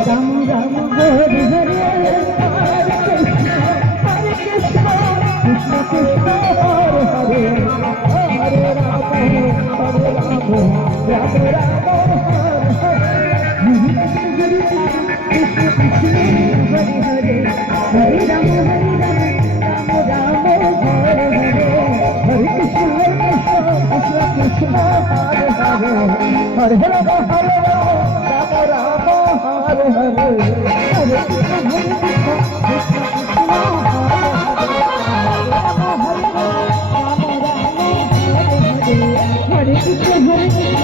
Ram Ram Hare Hare Hare Krishna Krishna Krishna Hare Hare Hare Ram Ram Ram Hare Hare Krishna Krishna Hare Hare Hare Ram Ram Ram Hare Hare Hare Krishna Krishna Krishna Hare Hare Hare Ram Ram Ram Hare Hare Hare Krishna Krishna Krishna Hare Hare Hare Ram Ram Ram Hare Hare Hare Krishna